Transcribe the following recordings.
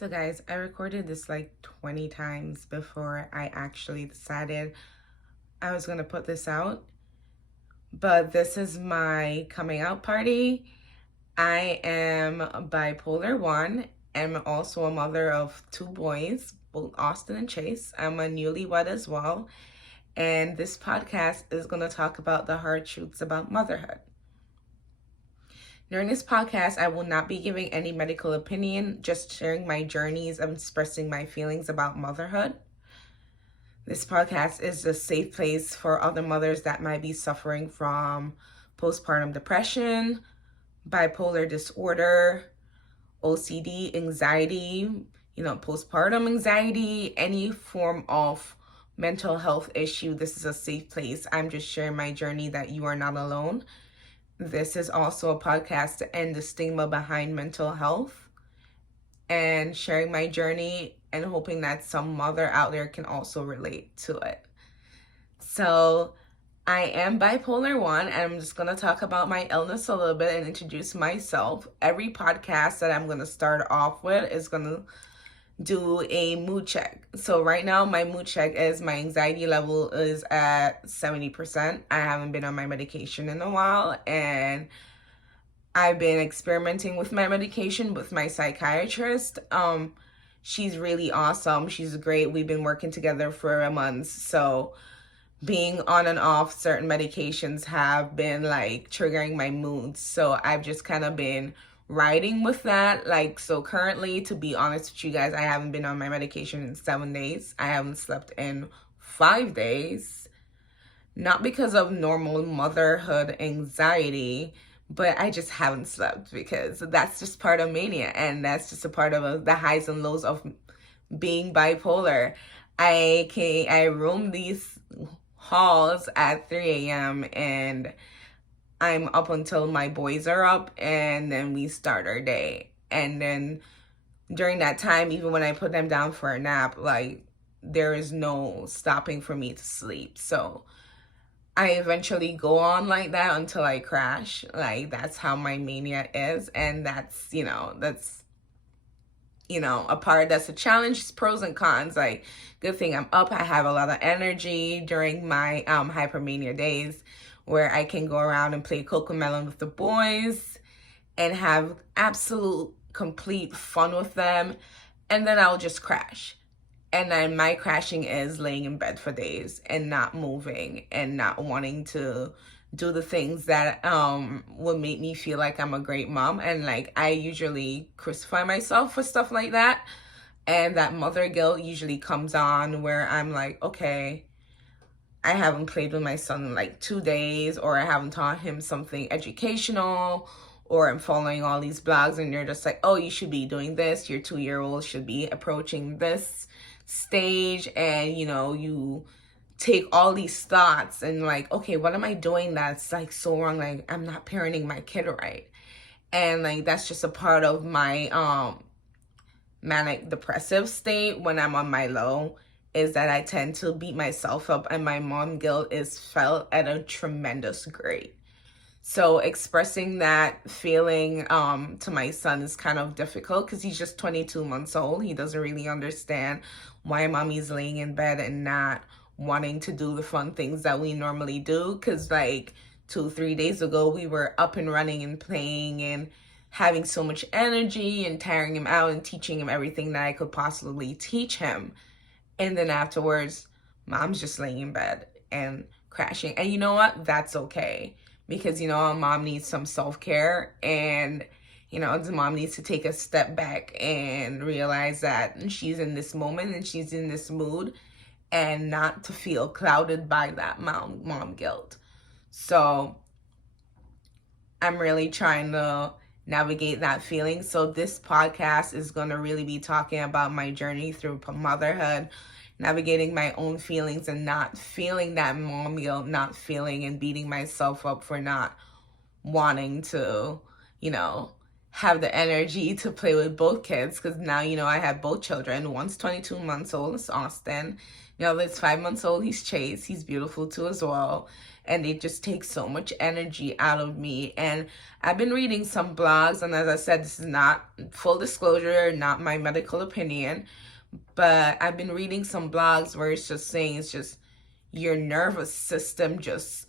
So guys, I recorded this like 20 times before I actually decided I was going to put this out. But this is my coming out party. I am bipolar 1 and I'm also a mother of two boys, both Austin and Chase. I'm a newlywed as well. And this podcast is going to talk about the hard truths about motherhood. During this podcast, I will not be giving any medical opinion, just sharing my journeys and expressing my feelings about motherhood. This podcast is a safe place for other mothers that might be suffering from postpartum depression, bipolar disorder, OCD, anxiety, postpartum anxiety, any form of mental health issue. This is a safe place. I'm just sharing my journey that you are not alone. This is also a podcast to end the stigma behind mental health and sharing my journey and hoping that some mother out there can also relate to it. So I am bipolar 1 and I'm just going to talk about my illness a little bit and introduce myself. Every podcast that I'm going to start off with is going to do a mood check. So right now my mood check is my anxiety level is at 70%. I haven't been on my medication in a while and I've been experimenting with my medication with my psychiatrist. She's really awesome. She's great. We've been working together for a month. So being on and off certain medications have been like triggering my moods. So I've just kind of been riding with that. So currently, to be honest with you guys, I haven't been on my medication in 7 days. I haven't slept in 5 days. Not because of normal motherhood anxiety, but I just haven't slept because that's just part of mania, and that's just a part of the highs and lows of being bipolar. I roam these halls at 3 a.m. and I'm up until my boys are up, and then we start our day. And then during that time, even when I put them down for a nap, there is no stopping for me to sleep. So I eventually go on like that until I crash. That's how my mania is. And that's a part that's a challenge. It's pros and cons. Good thing I'm up. I have a lot of energy during my hypermania days where I can go around and play Cocomelon with the boys and have absolute complete fun with them. And then I'll just crash. And then my crashing is laying in bed for days and not moving and not wanting to do the things that will make me feel like I'm a great mom. And I usually crucify myself for stuff like that. And that mother guilt usually comes on where I'm like, okay, I haven't played with my son in 2 days, or I haven't taught him something educational, or I'm following all these blogs and you're just like, oh, you should be doing this. Your 2-year-old should be approaching this stage, and you take all these thoughts and okay, what am I doing that's so wrong? I'm not parenting my kid right. And that's just a part of my manic depressive state when I'm on my low, is that I tend to beat myself up, and my mom guilt is felt at a tremendous grade. So expressing that feeling to my son is kind of difficult because he's just 22 months old. He doesn't really understand why mommy's laying in bed and not wanting to do the fun things that we normally do. Because 2-3 days ago, we were up and running and playing and having so much energy and tiring him out and teaching him everything that I could possibly teach him. And then afterwards, mom's just laying in bed and crashing. And you know what? That's okay. Because, mom needs some self-care, and, the mom needs to take a step back and realize that she's in this moment and she's in this mood, and not to feel clouded by that mom guilt. So I'm really trying to navigate that feeling. So this podcast is going to really be talking about my journey through motherhood, navigating my own feelings and not feeling that mom guilt, not feeling and beating myself up for not wanting to, have the energy to play with both kids, because now, you know, I have both children. One's 22 months old, it's Austin. The other is 5 months old, he's Chase. He's beautiful too as well. And it just takes so much energy out of me. And I've been reading some blogs, and as I said, this is not, full disclosure, not my medical opinion, but I've been reading some blogs where it's just saying it's just your nervous system just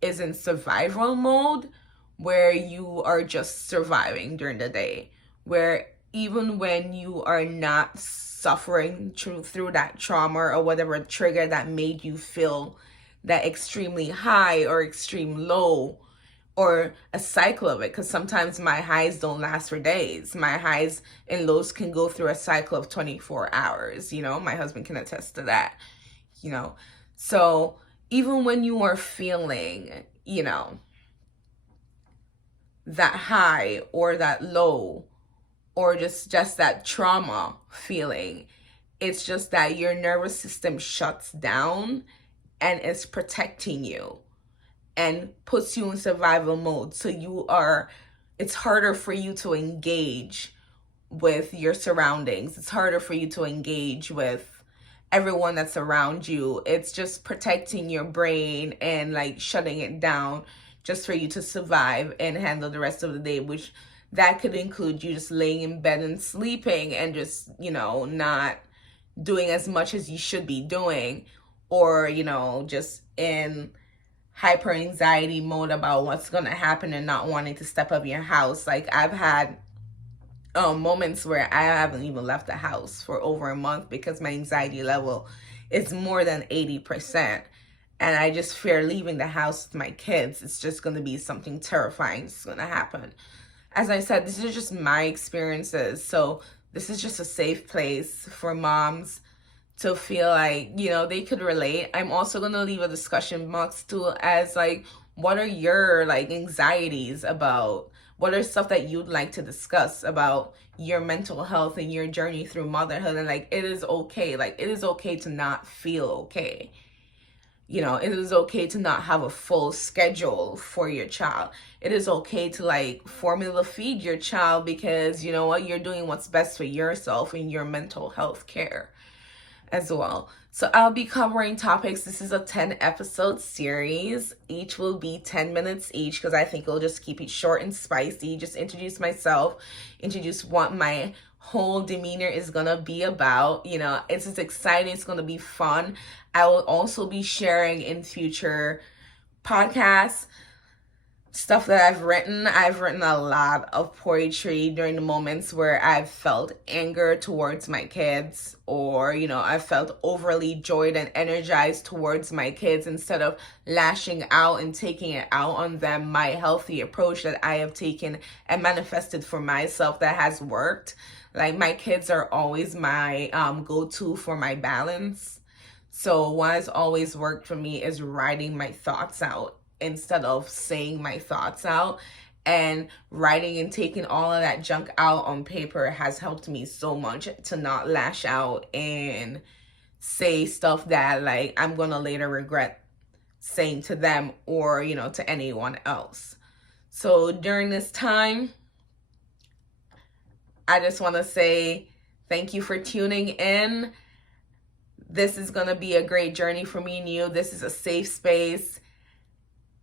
is in survival mode, where you are just surviving during the day, where even when you are not suffering through that trauma or whatever trigger that made you feel that extremely high or extreme low, or a cycle of it, because sometimes my highs don't last for days. My highs and lows can go through a cycle of 24 hours. You know, my husband can attest to that, you know. So even when you are feeling, you know, that high or that low, or just that trauma feeling, it's just that your nervous system shuts down and is protecting you and puts you in survival mode. So it's harder for you to engage with your surroundings. It's harder for you to engage with everyone that's around you. It's just protecting your brain and like shutting it down just for you to survive and handle the rest of the day, which that could include you just laying in bed and sleeping and just, you know, not doing as much as you should be doing, or, you know, just in hyper anxiety mode about what's going to happen and not wanting to step up your house. Like I've had moments where I haven't even left the house for over a month because my anxiety level is more than 80%. And I just fear leaving the house with my kids. It's just going to be something terrifying that's going to happen. As I said, this is just my experiences. So this is just a safe place for moms to feel like, you know, they could relate. I'm also going to leave a discussion box too, as like, what are your like anxieties about? What are stuff that you'd like to discuss about your mental health and your journey through motherhood? And like, it is okay. Like, it is okay to not feel okay. You know, it is okay to not have a full schedule for your child. It is okay to like formula feed your child, because you know what, you're doing what's best for yourself and your mental health care as well. So I'll be covering topics. This is a 10 episode series. Each will be 10 minutes each, because I think it'll just keep it short and spicy. Just introduce myself, introduce what my whole demeanor is gonna be about. You know, it's just exciting. It's gonna be fun. I will also be sharing in future podcasts stuff that I've written. I've written a lot of poetry during the moments where I've felt anger towards my kids, or, you know, I felt overly joyed and energized towards my kids. Instead of lashing out and taking it out on them, my healthy approach that I have taken and manifested for myself that has worked. Like, my kids are always my go-to for my balance. So what has always worked for me is writing my thoughts out instead of saying my thoughts out. And writing and taking all of that junk out on paper has helped me so much to not lash out and say stuff that like I'm gonna later regret saying to them, or, you know, to anyone else. So during this time, I just want to say thank you for tuning in. This is going to be a great journey for me and you. This is a safe space.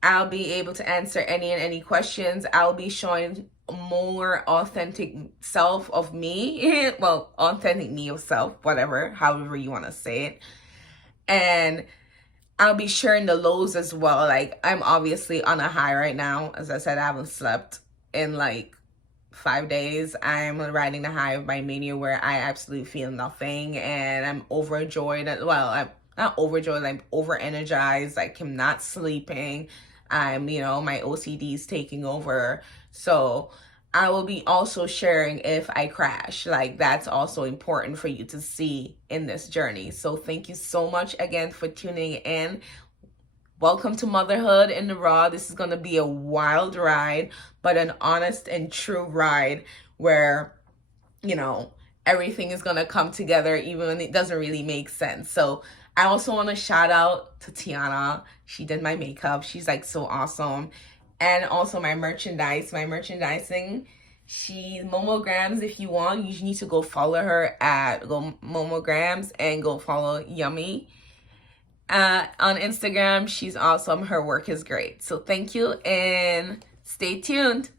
I'll be able to answer any questions. I'll be showing more authentic self of me. Well, authentic me of self, whatever, however you want to say it. And I'll be sharing the lows as well. Like, I'm obviously on a high right now. As I said, I haven't slept in like 5 days. I'm riding the high of my mania where I absolutely feel nothing, and I'm overjoyed. Well, I'm not overjoyed, I'm over energized. Like, I'm not sleeping. I'm, you know, my OCD is taking over. So I will be also sharing if I crash. Like, that's also important for you to see in this journey. So thank you so much again for tuning in. Welcome to Motherhood in the Raw. This is going to be a wild ride, but an honest and true ride where, you know, everything is going to come together even when it doesn't really make sense. So I also want to shout out to Tiana. She did my makeup. She's like so awesome. And also my merchandising. She's Momograms. If you want, you need to go follow her at go Momograms and go follow Yummy. On Instagram, she's awesome. Her work is great. So thank you and stay tuned.